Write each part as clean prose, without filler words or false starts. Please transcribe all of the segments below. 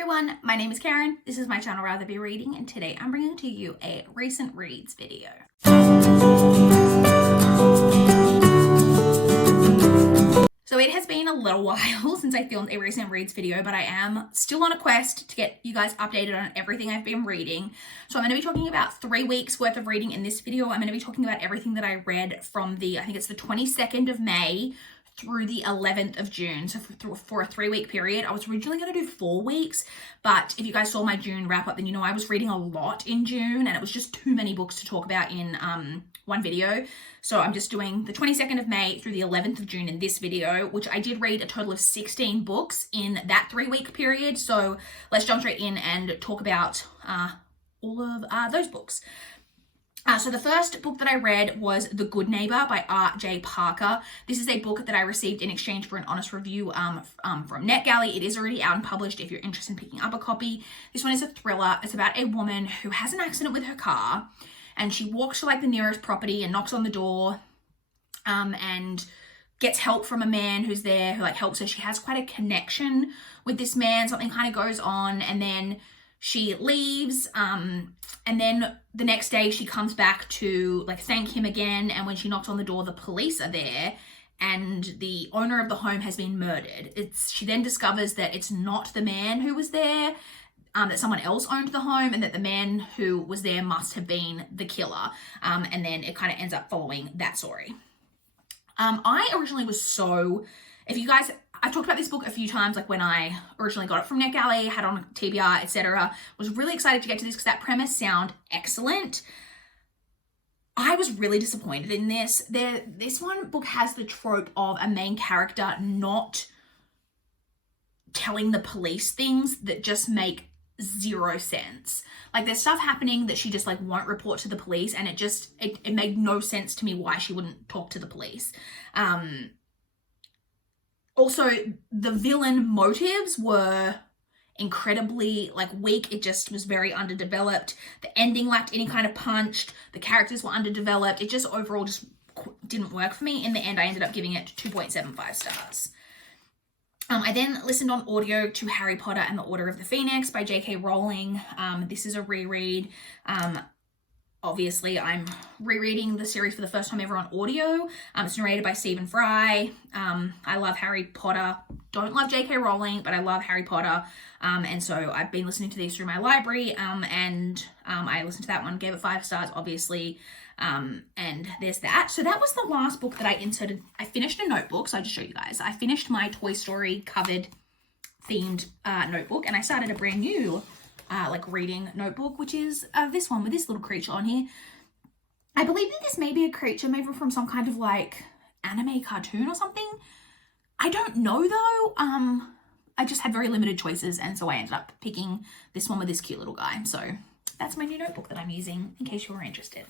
everyone, my name is Karen, this is my channel RatherBeReading, and today I'm bringing to you a recent reads video. So it has been a little while since I filmed a recent reads video, but I am still on a quest to get you guys updated on everything I've been reading. So I'm going to be talking about 3 weeks worth of reading in this video. I'm going to be talking about everything that I read from I think it's the 22nd of May through the 11th of June. So for a 3-week period. I was originally going to do 4 weeks, but if you guys saw my June wrap up, then you know I was reading a lot in June and it was just too many books to talk about in one video. So I'm just doing the 22nd of May through the 11th of June in this video, which I did read a total of 16 books in that 3-week period. So let's jump straight in and talk about all of those books. So the first book that I read was The Good Neighbour by R.J. Parker. This is a book that I received in exchange for an honest review from NetGalley. It is already out and published if you're interested in picking up a copy. This one is a thriller. It's about a woman who has an accident with her car and she walks to like the nearest property and knocks on the door and gets help from a man who's there who like helps her. She has quite a connection with this man. Something kind of goes on and then she leaves, and then the next day she comes back to like thank him again, and when she knocks on the door, the police are there and the owner of the home has been murdered. She then discovers that it's not the man who was there, that someone else owned the home, and that the man who was there must have been the killer, and then it kind of ends up following that story. I originally was so, if you guys, I've talked about this book a few times, like when I originally got it from NetGalley, had on TBR, etc. Was really excited to get to this because that premise sounded excellent. I was really disappointed in this. This one book has the trope of a main character not telling the police things that just make zero sense. Like there's stuff happening that she just like won't report to the police, and it made no sense to me why she wouldn't talk to the police. Also, the villain motives were incredibly like weak. It just was very underdeveloped. The ending lacked any kind of punch. The characters were underdeveloped. It just overall just didn't work for me. In the end, I ended up giving it 2.75 stars. I then listened on audio to Harry Potter and the Order of the Phoenix by J.K. Rowling. This is a reread. Obviously, I'm rereading the series for the first time ever on audio. It's narrated by Stephen Fry. I love Harry Potter. Don't love J.K. Rowling, but I love Harry Potter. And so I've been listening to these through my library. And I listened to that one, gave it 5 stars, obviously. And there's that. So that was the last book that I inserted. I finished a notebook, so I'll just show you guys. I finished my Toy Story covered themed notebook, and I started a brand new like reading notebook, which is this one with this little creature on here. I believe that this may be a creature maybe from some kind of like anime cartoon or something. I don't know though. I just had very limited choices, and so I ended up picking this one with this cute little guy. So that's my new notebook that I'm using in case you were interested.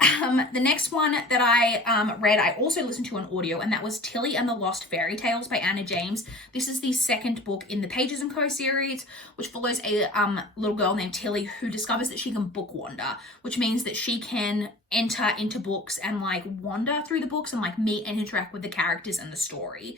The next one that I read, I also listened to on audio, and that was Tilly and the Lost Fairy Tales by Anna James. This is the second book in the Pages & Co series, which follows a little girl named Tilly who discovers that she can book wander, which means that she can enter into books and like wander through the books and like meet and interact with the characters and the story.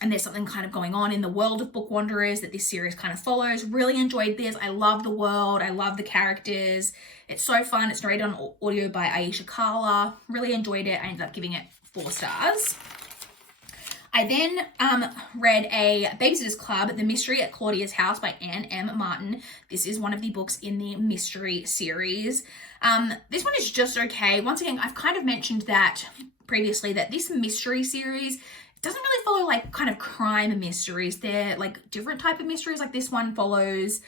And there's something kind of going on in the world of Book Wanderers that this series kind of follows. Really enjoyed this. I love the world. I love the characters. It's so fun. It's narrated on audio by Aisha Carla. Really enjoyed it. I ended up giving it 4 stars. I then read a Babysitter's Club, The Mystery at Claudia's House by Anne M. Martin. This is one of the books in the mystery series. This one is just okay. Once again, I've kind of mentioned that previously, that this mystery series doesn't really follow like kind of crime mysteries. They're like different type of mysteries. Like this one follows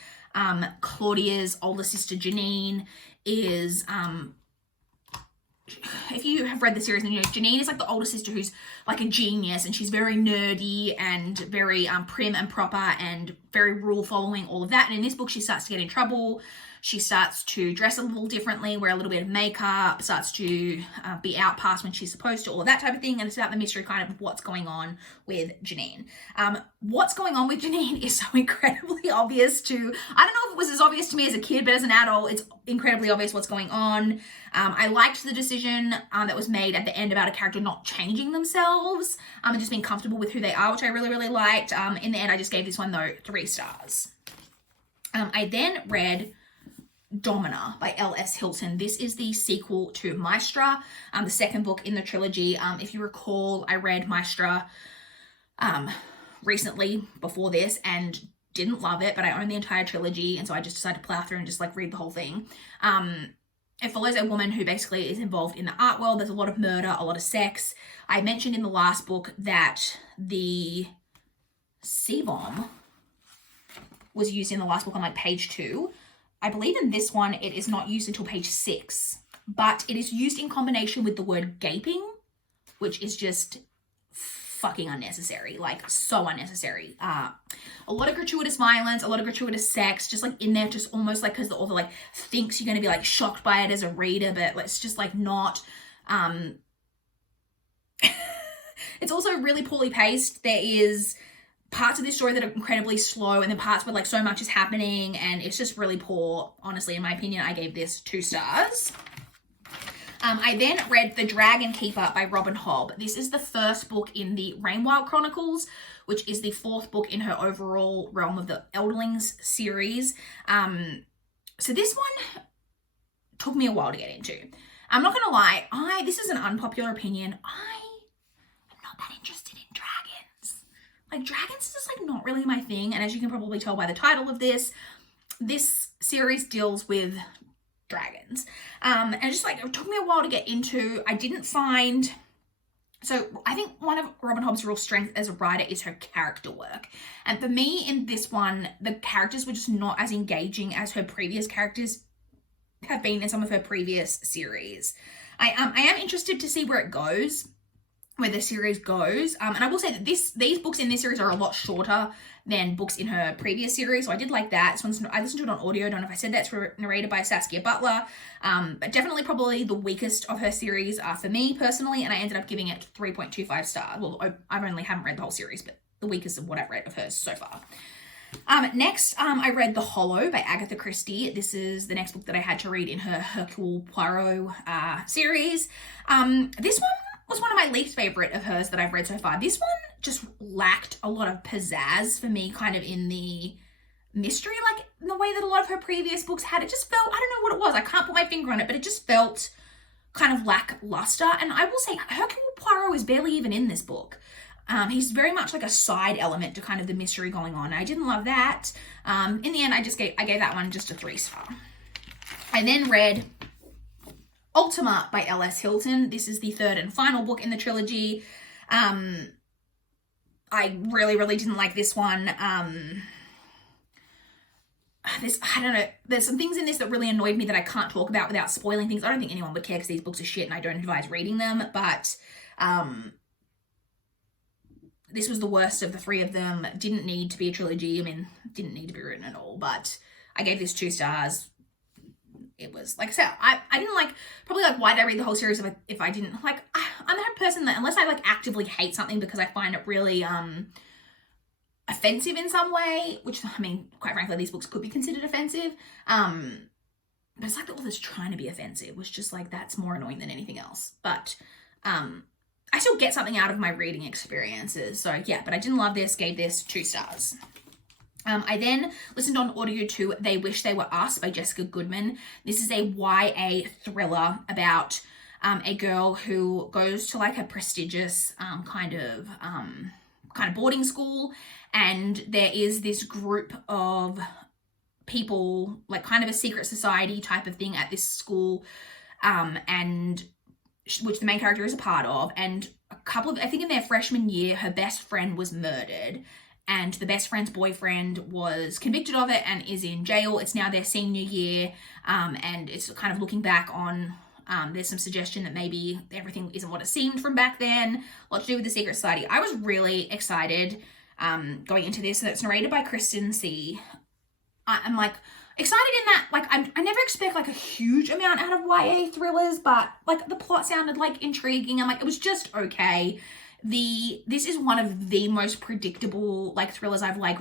Claudia's older sister Janine is if you have read the series, then you know Janine is like the older sister who's like a genius, and she's very nerdy and very prim and proper and very rule following, all of that. And in this book she starts to get in trouble. She starts to dress a little differently, wear a little bit of makeup, starts to be out past when she's supposed to, all that type of thing. And it's about the mystery kind of what's going on with Janine. What's going on with Janine is so incredibly obvious to, I don't know if it was as obvious to me as a kid, but as an adult, it's incredibly obvious what's going on. I liked the decision that was made at the end about a character not changing themselves and just being comfortable with who they are, which I really, really liked. In the end, I just gave this one, though, 3 stars. I then read Domina by L.S. Hilton. This is the sequel to Maestra, the second book in the trilogy. If you recall, I read Maestra recently before this and didn't love it, but I own the entire trilogy, and so I just decided to plow through and just like read the whole thing. It follows a woman who basically is involved in the art world. There's a lot of murder, a lot of sex. I mentioned in the last book that the C-bomb was used in the last book on like page 2. I believe in this one it is not used until page 6, but it is used in combination with the word gaping, which is just fucking unnecessary, like so unnecessary. A lot of gratuitous violence, a lot of gratuitous sex, just like in there, just almost like because the author like thinks you're going to be like shocked by it as a reader, but it's just like not. It's also really poorly paced. There is parts of this story that are incredibly slow, and then parts where like so much is happening, and it's just really poor. Honestly, in my opinion, I gave this 2 stars. I then read The Dragon Keeper by Robin Hobb. This is the first book in the Rainwild Chronicles, which is the 4th book in her overall Realm of the Elderlings series. So this one took me a while to get into. I'm not gonna lie, this is an unpopular opinion. I am not that interested in dragons. Like, dragons is just like not really my thing, and as you can probably tell by the title of this series deals with dragons. And just like it took me a while to get into. I didn't find, so I think one of Robin Hobb's real strength as a writer is her character work. And for me in this one, the characters were just not as engaging as her previous characters have been in some of her previous series. I am interested to see where it goes, where the series goes. And I will say that these books in this series are a lot shorter than books in her previous series, so I did like that. This one's, I listened to it on audio. I don't know if I said that. It's narrated by Saskia Butler, but definitely probably the weakest of her series for me personally, and I ended up giving it 3.25 stars. Well, I haven't read the whole series, but the weakest of what I've read of hers so far. Next, I read The Hollow by Agatha Christie. This is the next book that I had to read in her Hercule Poirot series. This one was one of my least favorite of hers that I've read so far. This one just lacked a lot of pizzazz for me, kind of in the mystery, like in the way that a lot of her previous books had. It just felt, I don't know what it was, I can't put my finger on it, but it just felt kind of lackluster. And I will say, Hercule Poirot is barely even in this book. He's very much like a side element to kind of the mystery going on. I didn't love that. In the end, I gave that one just a 3-star. I then read Ultima by L.S. Hilton. This is the 3rd and final book in the trilogy. I really, really didn't like this one. I don't know, there's some things in this that really annoyed me that I can't talk about without spoiling things. I don't think anyone would care because these books are shit and I don't advise reading them, but this was the worst of the 3 of them. Didn't need to be a trilogy. I mean, didn't need to be written at all, but I gave this 2 stars. It was, like I said, I didn't like, probably like, why did I read the whole series if I didn't, like, I'm the type of person that unless I like actively hate something because I find it really offensive in some way, which, I mean, quite frankly, these books could be considered offensive, but it's like the author's trying to be offensive, which just like, that's more annoying than anything else. But I still get something out of my reading experiences. So yeah, but I didn't love this, gave this 2 stars. I then listened on audio to They Wish They Were Us by Jessica Goodman. This is a YA thriller about a girl who goes to like a prestigious kind of boarding school, and there is this group of people, like kind of a secret society type of thing at this school, and which the main character is a part of, and a couple of, I think in their freshman year, her best friend was murdered. And the best friend's boyfriend was convicted of it and is in jail. It's now their senior year, and it's kind of looking back on, there's some suggestion that maybe everything isn't what it seemed from back then. A lot to do with the secret society. I was really excited going into this. So it's narrated by Kristen C. I'm like, excited in that, like, I never expect like a huge amount out of YA thrillers, but like the plot sounded like intriguing and like it was just okay. This is one of the most predictable like thrillers I've like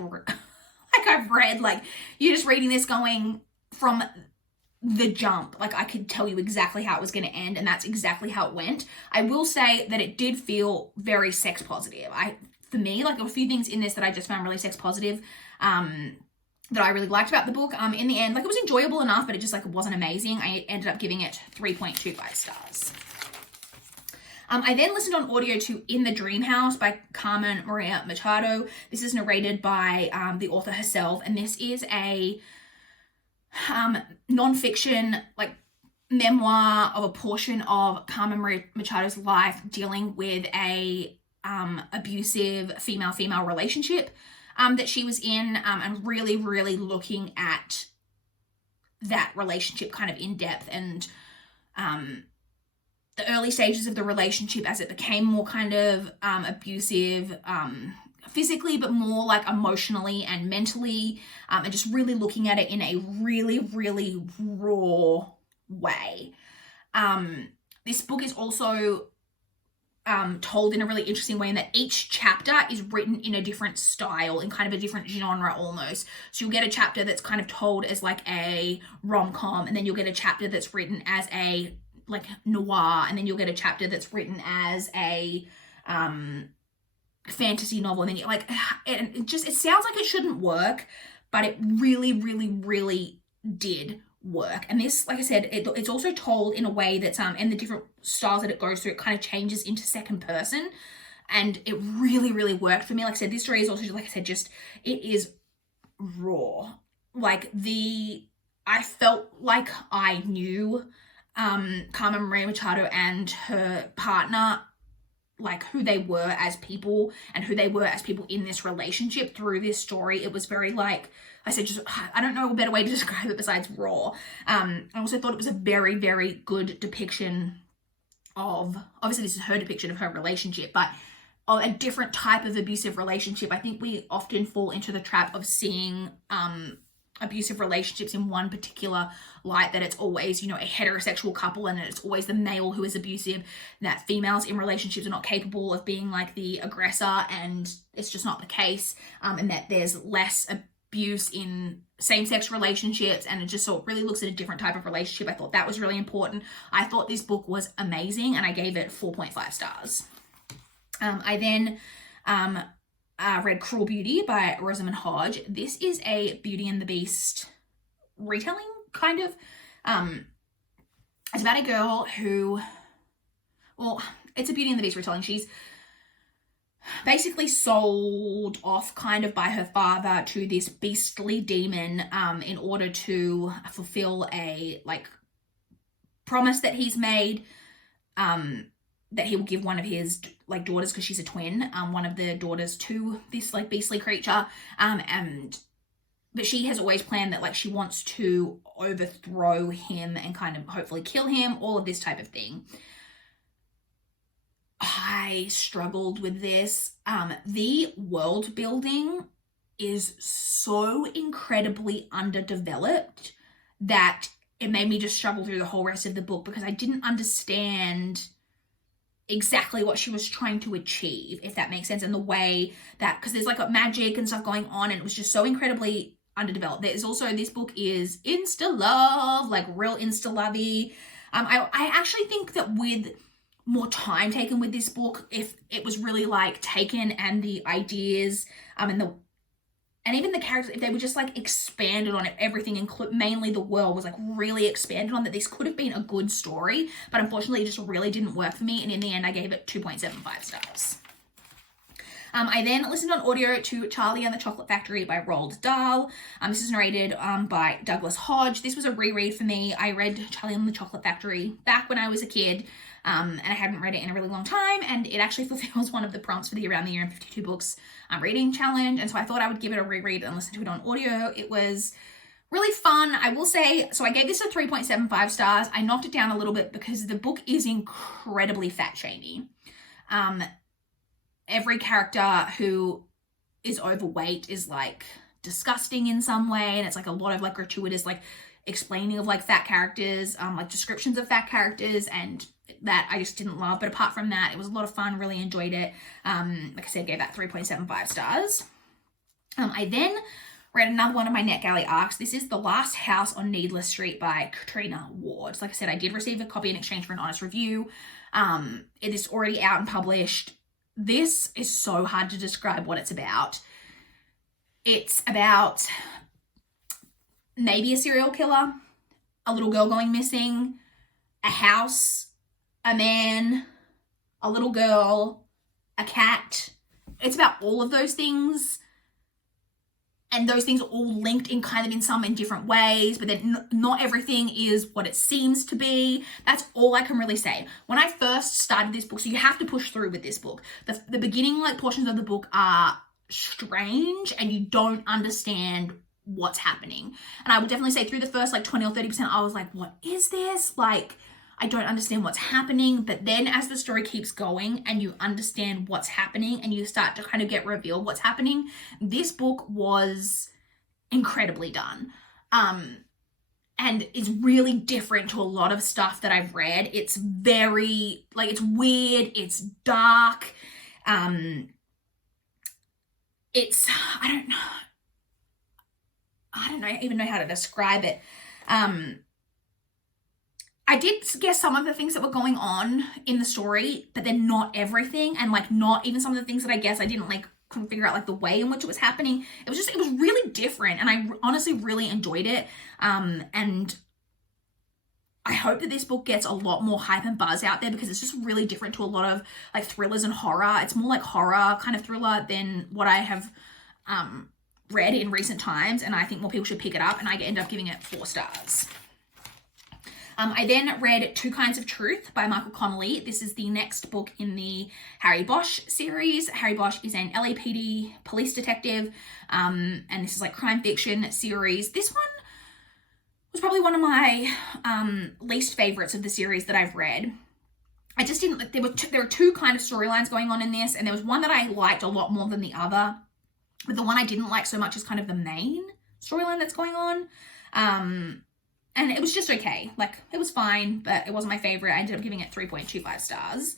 I've read. Like, you're just reading this going from the jump, like I could tell you exactly how it was going to end, and that's exactly how it went. I will say that it did feel very sex positive. For me, like, there were a few things in this that I just found really sex positive, that I really liked about the book. In the end, like, it was enjoyable enough, but it just like wasn't amazing. I ended up giving it 3.25 stars. I then listened on audio to In the Dream House by Carmen Maria Machado. This is narrated by the author herself, and this is a non-fiction like memoir of a portion of Carmen Maria Machado's life dealing with a abusive female-female relationship that she was in, and really looking at that relationship kind of in depth, and the early stages of the relationship as it became more kind of abusive physically, but more like emotionally and mentally, and just really looking at it in a really raw way. This book is also told in a really interesting way in that each chapter is written in a different style, in kind of a different genre almost. So you'll get a chapter that's kind of told as like a rom-com, and then you'll get a chapter that's written as a like noir, and then you'll get a chapter that's written as a fantasy novel, and then like, it sounds like it shouldn't work, but it really did work. And this, like I said, it's also told in a way that's and the different styles that it goes through, it kind of changes into second person, and it really worked for me. Like I said, this story is also, like I said, just, it is raw. Like, I felt like I knew Carmen Maria Machado and her partner, like who they were as people and who they were as people in this relationship through this story. It was very, like I said, just, I don't know a better way to describe it besides raw. I also thought it was a very good depiction of, obviously this is her depiction of her relationship, but of a different type of abusive relationship. I think we often fall into the trap of seeing abusive relationships in one particular light, that it's always, you know, a heterosexual couple and it's always the male who is abusive, that females in relationships are not capable of being like the aggressor, and it's just not the case, and that there's less abuse in same-sex relationships, and it just sort of really looks at a different type of relationship. I thought that was really important. I thought this book was amazing, and I gave it 4.5 stars. I then read Cruel Beauty by Rosamund Hodge. This is a Beauty and the Beast retelling, kind of. It's about a girl who, well, it's a Beauty and the Beast retelling. She's basically sold off kind of by her father to this beastly demon in order to fulfill a like promise that he's made, that he will give one of his like daughters, because she's a twin, one of the daughters to this like beastly creature, but she has always planned that like she wants to overthrow him and kind of hopefully kill him, all of this type of thing. I struggled with this. The world building is so incredibly underdeveloped that it made me just struggle through the whole rest of the book, because I didn't understand exactly what she was trying to achieve, if that makes sense, and the way that, because there's like a magic and stuff going on, and it was just so incredibly underdeveloped. There's also, this book is insta love, like real insta lovey. I actually think that with more time taken with this book, if it was really like taken, and the ideas and even the characters, if they were just like expanded on it, everything, mainly the world, was like really expanded on, that this could have been a good story, but unfortunately it just really didn't work for me, and in the end I gave it 2.75 stars. I then listened on audio to Charlie and the Chocolate Factory by Roald Dahl. This is narrated by Douglas Hodge. This was a reread for me. I read Charlie and the Chocolate Factory back when I was a kid, and I hadn't read it in a really long time, and it actually fulfills one of the prompts for the Around the Year in 52 Books reading challenge, and so I thought I would give it a reread and listen to it on audio. It was really fun, I will say. So I gave this a 3.75 stars. I knocked it down a little bit because the book is incredibly fat-shamey. Every character who is overweight is like disgusting in some way, and it's like a lot of like gratuitous like explaining of like fat characters, like descriptions of fat characters, and that I just didn't love. But apart from that, it was a lot of fun, really enjoyed it. Like I said, gave that 3.75 stars. I then read another one of my NetGalley arcs. This is The Last House on Needless Street by Catriona Ward. So like I said, I did receive a copy in exchange for an honest review. It is already out and published. This is so hard to describe what it's about. It's about maybe a serial killer, a little girl going missing, a house, a man, a little girl, a cat. It's about all of those things. And those things are all linked in kind of in some in different ways, but then not everything is what it seems to be. That's all I can really say. When I first started this book, so you have to push through with this book. The beginning like portions of the book are strange and you don't understand what's happening. And I would definitely say through the first like 20 or 30%, I was like, what is this? Like, I don't understand what's happening. But then as the story keeps going and you understand what's happening and you start to kind of get revealed what's happening, this book was incredibly done. And it's really different to a lot of stuff that I've read. It's very, like, it's weird, it's dark. It's, I don't even know how to describe it. I did guess some of the things that were going on in the story, but then not everything, and like not even some of the things that I guess I couldn't figure out like the way in which it was happening. It was really different, and I honestly really enjoyed it. And I hope that this book gets a lot more hype and buzz out there because it's just really different to a lot of like thrillers and horror. It's more like horror kind of thriller than what I have read in recent times, and I think more people should pick it up, and I ended up giving it 4 stars. I then read Two Kinds of Truth by Michael Connelly. This is the next book in the Harry Bosch series. Harry Bosch is an LAPD police detective, and this is like crime fiction series. This one was probably one of my least favorites of the series that I've read. I just didn't like, there were two kind of storylines going on in this, and there was one that I liked a lot more than the other, but the one I didn't like so much is kind of the main storyline that's going on. And it was just okay. Like, it was fine, but it wasn't my favorite. I ended up giving it 3.25 stars.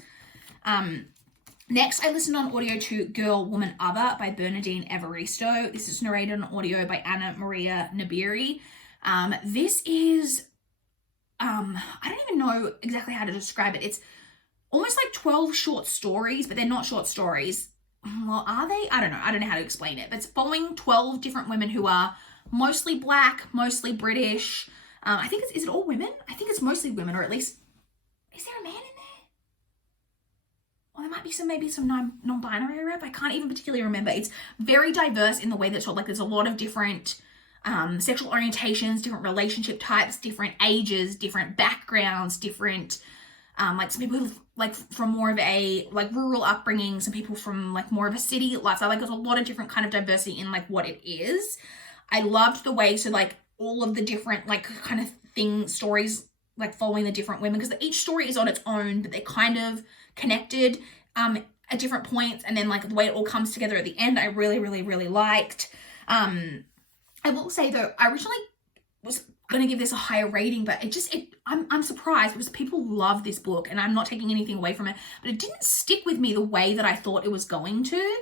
Next, I listened on audio to Girl, Woman, Other by Bernadine Evaristo. This is narrated on audio by Anna Maria Nibiri. This is, I don't even know exactly how to describe it. It's almost like 12 short stories, but they're not short stories. Well, are they? I don't know. I don't know how to explain it. But it's following 12 different women who are mostly Black, mostly British. I think is it all women? I think it's mostly women, or at least, is there a man in there? Well, there might be maybe some non-binary rep. I can't even particularly remember. It's very diverse in the way that's told. Like, there's a lot of different sexual orientations, different relationship types, different ages, different backgrounds, different, like some people who've like from more of a like rural upbringing, some people from like more of a city lifestyle. Like, there's a lot of different kind of diversity in like what it is. I loved the way, so like, all of the different like kind of stories like following the different women, because each story is on its own, but they're kind of connected at different points, and then like the way it all comes together at the end, I really, really, really liked. I will say though, I originally was going to give this a higher rating, but I'm surprised because people love this book, and I'm not taking anything away from it, but it didn't stick with me the way that I thought it was going to.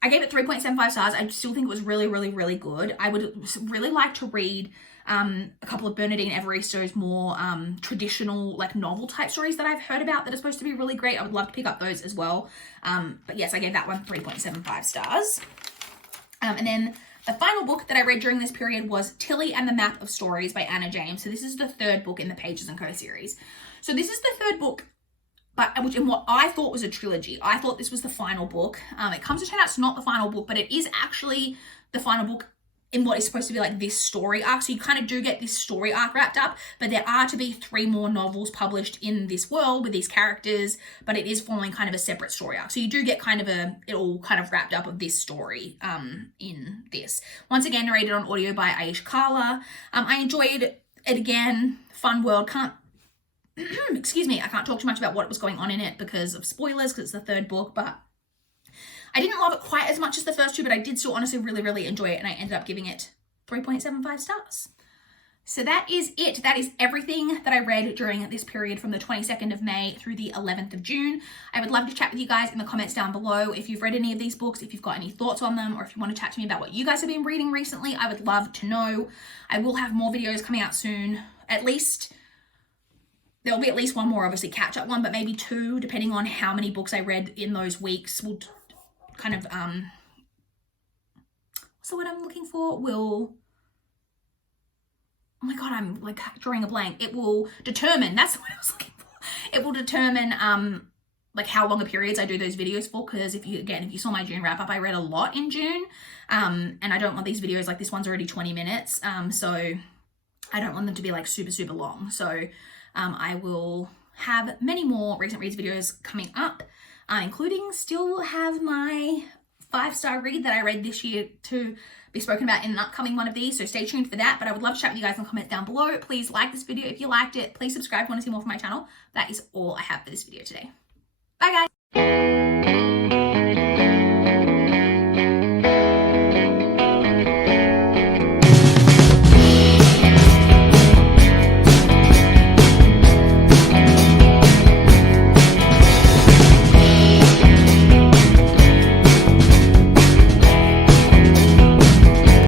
I gave it 3.75 stars. I still think it was really, really, really good. I would really like to read a couple of Bernadine Evaristo's more traditional like novel type stories that I've heard about that are supposed to be really great. I would love to pick up those as well. But yes, I gave that one 3.75 stars. And then the final book that I read during this period was Tilly and the Map of Stories by Anna James. So this is the 3rd book in the Pages & Co series. So this is the 3rd book, but which in what I thought was a trilogy. I thought this was the final book. It comes to turn out it's not the final book, but it is actually the final book in what is supposed to be like this story arc. So you kind of do get this story arc wrapped up, but there are to be 3 more novels published in this world with these characters, but it is following kind of a separate story arc. So you do get kind of it all kind of wrapped up of this story in this. Once again, narrated on audio by Aish Kala. I enjoyed it again. Fun world. Excuse me, I can't talk too much about what was going on in it because of spoilers, because it's the 3rd book, but I didn't love it quite as much as the first two, but I did still honestly really, really enjoy it, and I ended up giving it 3.75 stars. So that is it. That is everything that I read during this period from the 22nd of May through the 11th of June. I would love to chat with you guys in the comments down below if you've read any of these books, if you've got any thoughts on them, or if you want to chat to me about what you guys have been reading recently. I would love to know. I will have more videos coming out soon. At least, there'll be at least one more, obviously catch-up one, but maybe two, depending on how many books I read in those weeks. Will kind of, what's the word I'm looking for? Oh my God, I'm like drawing a blank. It will determine, that's what I was looking for. It will determine like how long a periods I do those videos for, because if you saw my June wrap up, I read a lot in June, and I don't want these videos, like this one's already 20 minutes, so I don't want them to be like super, super long. So I will have many more recent reads videos coming up, including still have my 5-star read that I read this year to be spoken about in an upcoming one of these, so stay tuned for that. But I would love to chat with you guys in the comments down below. Please like this video if you liked it. Please subscribe if you want to see more from my channel. That is all I have for this video today. Bye guys.